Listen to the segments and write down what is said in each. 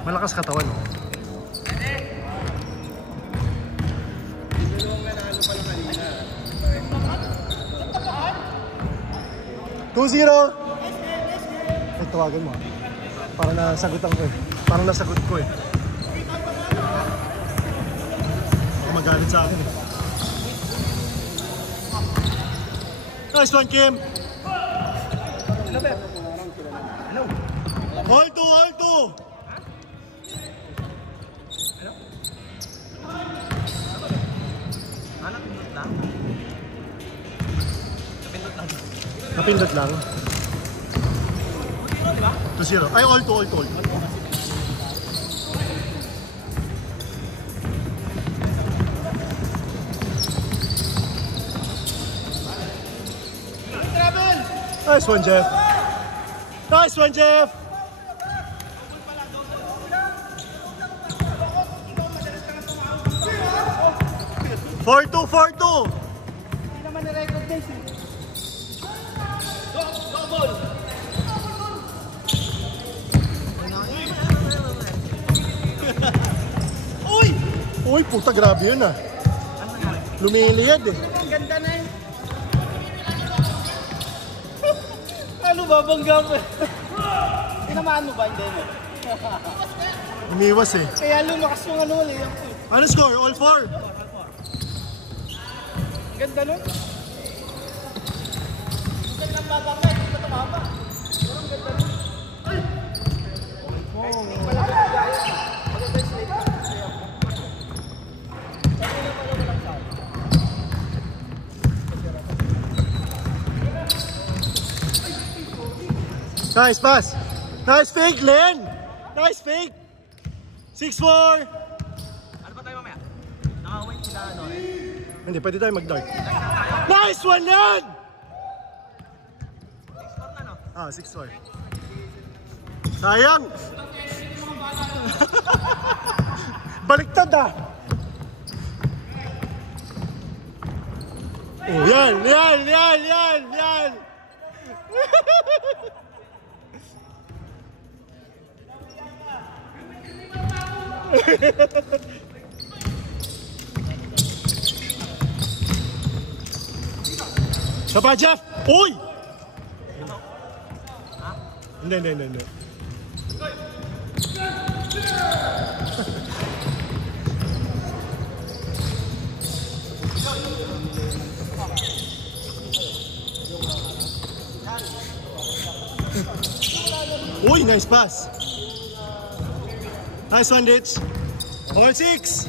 Malakas katawan, oh. 2-0. Ay, tawagan mo. Parang nasagutan ko eh. Parang nasagot ko eh. Magalit sa akin eh. Nice one, Kim. All two, all two. Napindot lang. 2-0. Ay, all two, all two. Nice one, Jeff. Nice one, Jeff. Four two. Hindi naman na-recognize eh. Double. Uy, puta, grabe yun ah. Lumiliyad eh. Ang ganda na eh. Ano ba, bangga mo eh? Tinamaan mo ba? Hindi mo. Umiwas eh. Kaya lumakas yung ano ulit. Ano score? All four? Ganda nun. Ganda ng babangga, hindi ba tumama? Ang ganda nun. Technique pala ko yung gaya. Maganda yung slate ka. Nice pass. Nice fake, Len. Nice fake. 6-4. Ano ba tayo mamaya? Naka-wait sila ano eh? Hindi, pwede tayo mag-dart. Nice one, Len! 6-4 na no? Ah, 6-4. Sayang! Baliktad ah! Oh, yan! Sapa, Jeff! Uy! Hindi. Uy, nice pass. Nice one, Rich. All 6.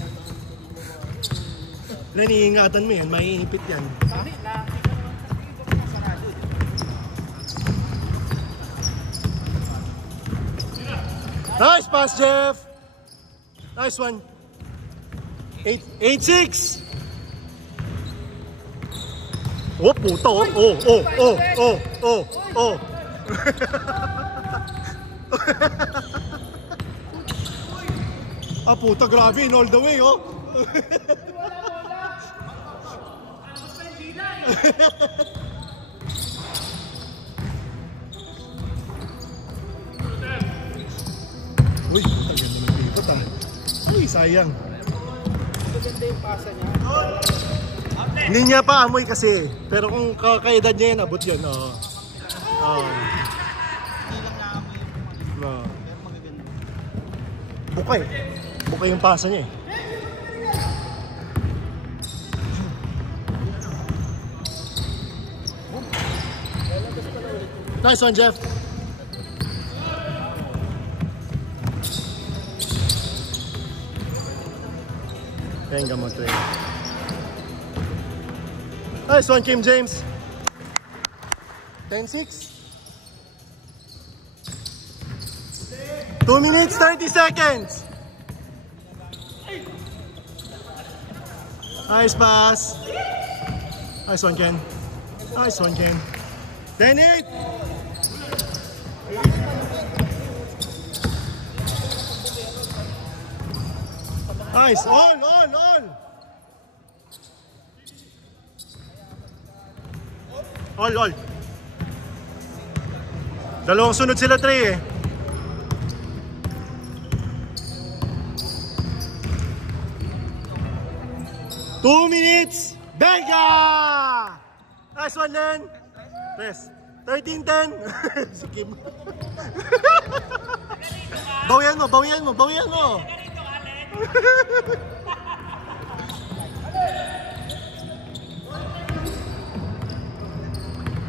Naniingatan mo yan, maiipit yan. Nice pass, Jeff. Nice one. 8-6. Oh, puta. Oh. Ah, puta, grabe. In all the way, oh. Uy, puta, ganda ng pivot ah. Uy, sayang. Maganda yung pasa niya. Hindi niya pa amoy kasi. Pero kung kakaedad niya yan, abot yun. Hindi lang naamoy yung No. pero magaganda. Buka yung pasa niya eh. Nice one, Jeff. Tenga mo ito eh. Nice one, Kim James. 10-6. 2 minutes, 30 seconds. Nice pass. Nice one, Ken. 10-8. Nice. On. All. Dalawang sunod sila, 3 eh. 2 minutes. Benga! Nice one, Len. Press. 13-10. Si Kim. Bawian mo, bawian mo, bawian mo.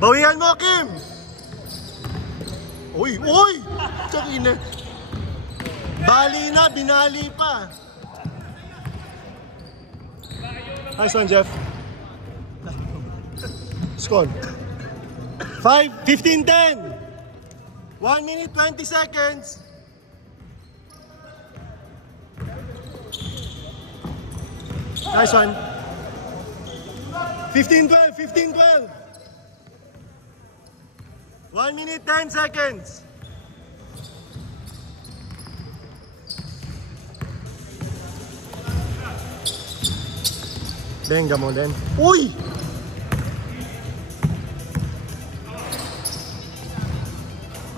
Bawian mo, Kim. Uy, uy. Tsakina. Bali na, binali pa. Nice one, Jeff. Score. 15-10. 1 minute, 20 seconds. Nice one. 15-12, 15-12. 1 minute, 10 seconds. Benga mo din. Uy!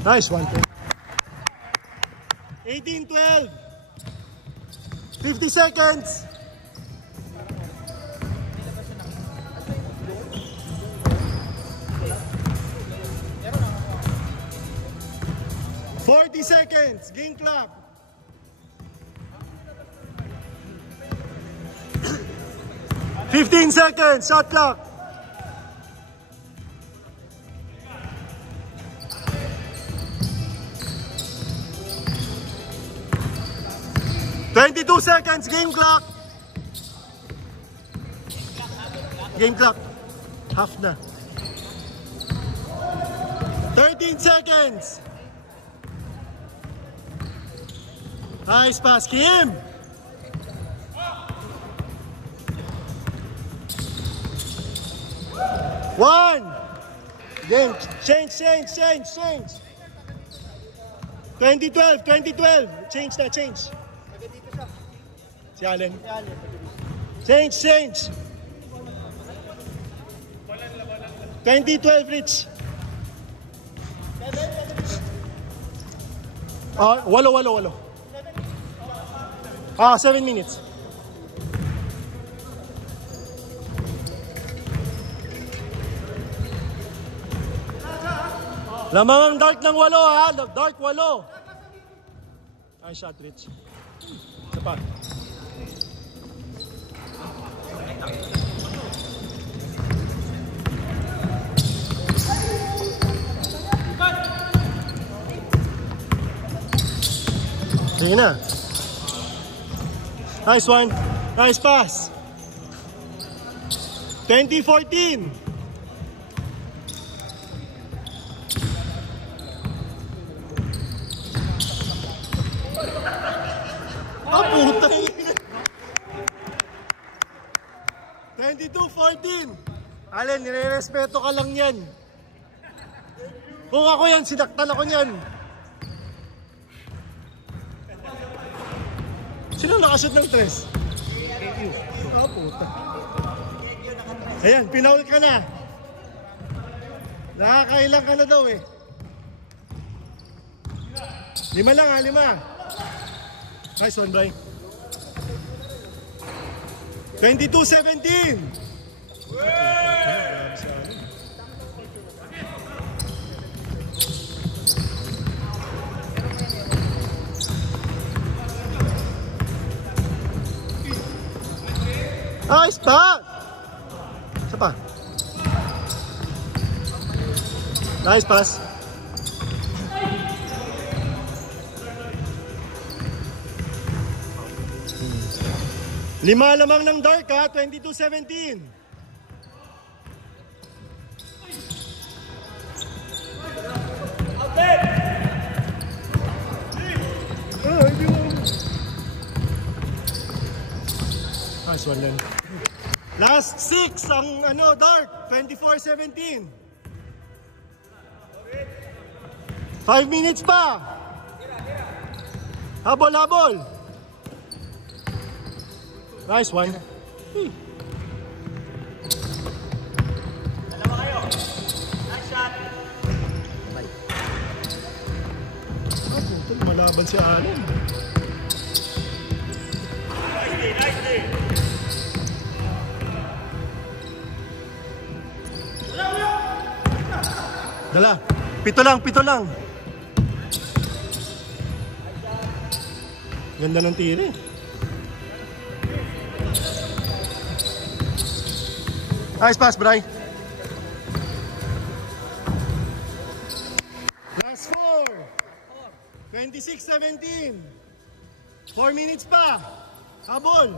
Nice one. 18-12. 50 seconds. $40 seconds. Game clock. 15 seconds. Shot clock. $22 seconds. Game clock. Game clock. Half na. 13 seconds. Nice pass, Kim. One. Game. Change. 2012. Change na, change. Si Allen. Change. 2012, Rich. Walo. 7 minutes. Lamang ang dark ng 8 ha. Dark 8. Ay, shot, Rich. Isa pa. Sige na. Nice one. Nice pass. 2014. Puta. 22-14. Allen, nire-respeto ka lang yan. Kung ako yan, sinaktan ako yan. Sino nakashoot ng 3? Puta. Ayan, pinaul ka na. Nakakailang ka na daw eh. 5 lang ha, 5. Nice one, Bray. 22-17. Nice pass. Isa pa. Nice pass. Lima lamang ng dark ha, 22-17. Nice one lang. Last 6 ang dark, 24-17. 5 minutes pa. Habol. Nice one. Dalawa kayo. Nice shot. Malaban si Allen. Nice day. Dala. Pito lang. Ganda ng tiri. Nice pass, Bray. Last 4. 26-17. 4 minutes pa. Habol.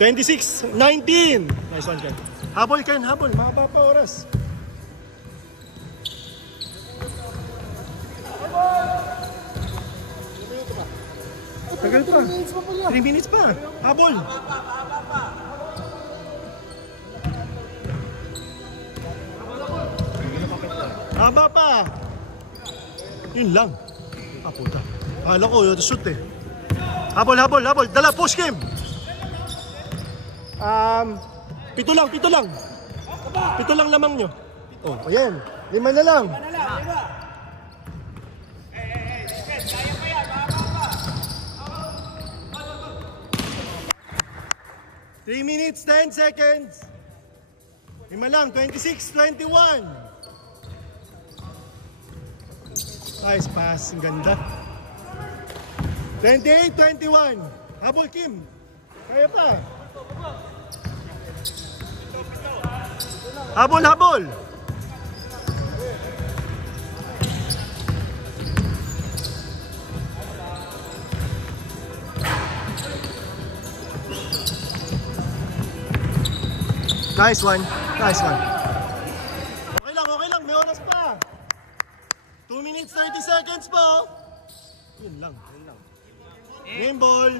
$26-19. Nice one, Ken. Habol, Ken. Habol. Mahaba pa oras. Tagal pa. 3 minutes pa. Habol. Haba pa. Yun lang. Ah, puta. Akala ko yun, shoot eh. Habol. Dala, push game. Pito lang. Pito lang lamang nyo. Oh, ayan. 5 na lang. 3 minutes, 10 seconds. 5 lang, 26-21. Nice pass, ang ganda. 28-21. Habol, Kim. Kaya pa. Habol. Nice one. Okay lang. May oras pa. 2 minutes, 30 seconds pa. Yun lang. Game ball.